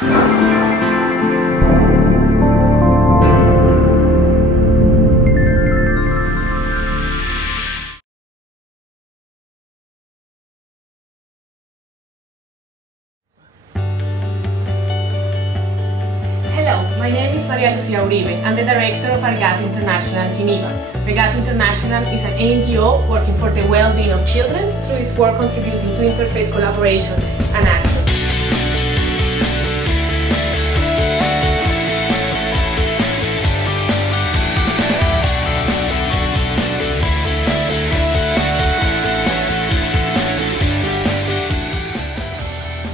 My name is Lucia Uribe. I'm the director of Arigatou International Geneva. Arigatou International is an NGO working for the well-being of children through its work contributing to interfaith collaboration and action.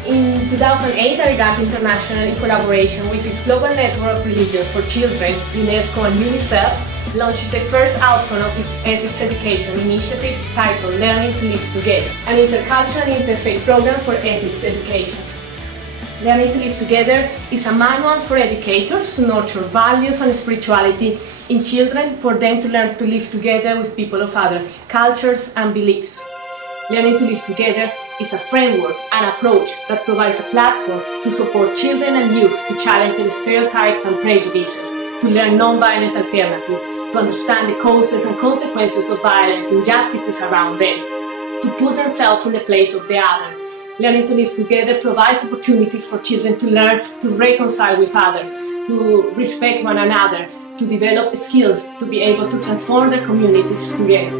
In 2008, Arigatou International, in collaboration with its global network of religions for children, UNESCO and UNICEF, launched the first outcome of its ethics education initiative titled Learning to Live Together, an intercultural interfaith program for ethics education. Learning to Live Together is a manual for educators to nurture values and spirituality in children, for them to learn to live together with people of other cultures and beliefs. Learning to Live Together is a framework and approach that provides a platform to support children and youth to challenge the stereotypes and prejudices, to learn non-violent alternatives, to understand the causes and consequences of violence and injustices around them, to put themselves in the place of the other. Learning to Live Together provides opportunities for children to learn to reconcile with others, to respect one another, to develop skills to be able to transform their communities together.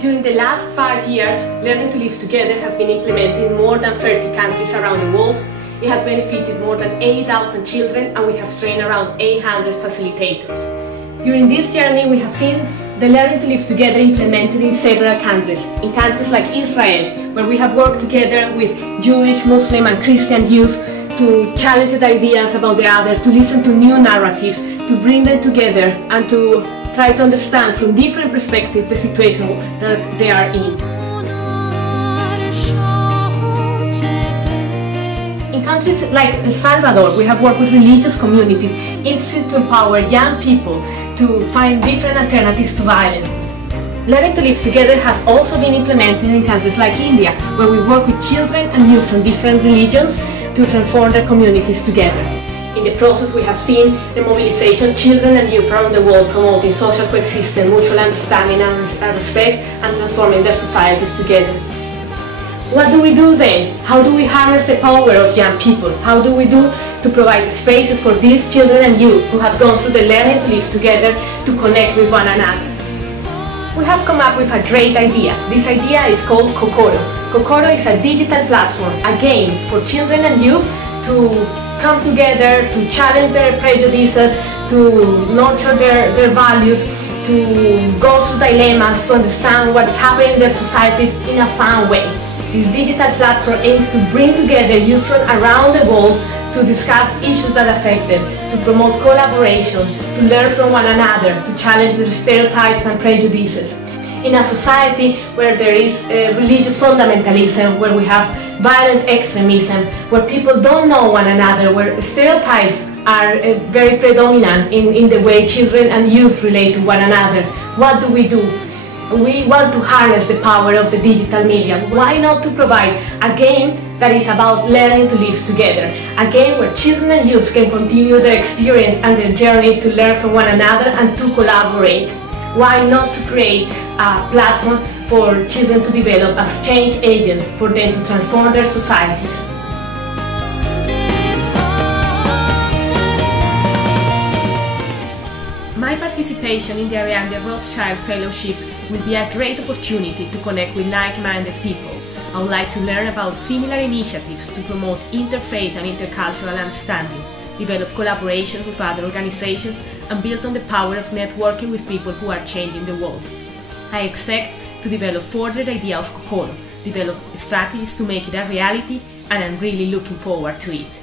During the last 5 years, Learning to Live Together has been implemented in more than 30 countries around the world. It has benefited more than 8,000 children, and we have trained around 800 facilitators. During this journey, we have seen the Learning to Live Together implemented in several countries. In countries like Israel, where we have worked together with Jewish, Muslim and Christian youth to challenge the ideas about the other, to listen to new narratives, to bring them together and to try to understand from different perspectives the situation that they are in. In countries like El Salvador, we have worked with religious communities interested to empower young people to find different alternatives to violence. Learning to Live Together has also been implemented in countries like India, where we work with children and youth from different religions to transform their communities together. In the process, we have seen the mobilization of children and youth around the world promoting social coexistence, mutual understanding and respect, and transforming their societies together. What do we do then? How do we harness the power of young people? How do we do to provide spaces for these children and youth who have gone through the Learning to Live Together to connect with one another? We have come up with a great idea. This idea is called Kokoro. Kokoro is a digital platform, a game for children and youth to come together, to challenge their prejudices, to nurture their values, to go through dilemmas, to understand what is happening in their societies in a fun way. This digital platform aims to bring together youth from around the world to discuss issues that affect them, to promote collaboration, to learn from one another, to challenge the stereotypes and prejudices. In a society where there is religious fundamentalism, where we have violent extremism, where people don't know one another, where stereotypes are very predominant in the way children and youth relate to one another, what do? We want to harness the power of the digital media. Why not to provide a game that is about learning to live together? A game where children and youth can continue their experience and their journey to learn from one another and to collaborate. Why not to create a platform for children to develop as change agents for them to transform their societies? My participation in the Arigatou Rothschild Fellowship will be a great opportunity to connect with like-minded people. I would like to learn about similar initiatives to promote interfaith and intercultural understanding, develop collaboration with other organizations, and build on the power of networking with people who are changing the world. I expect to develop further the idea of Kokoro, develop strategies to make it a reality, and I'm really looking forward to it.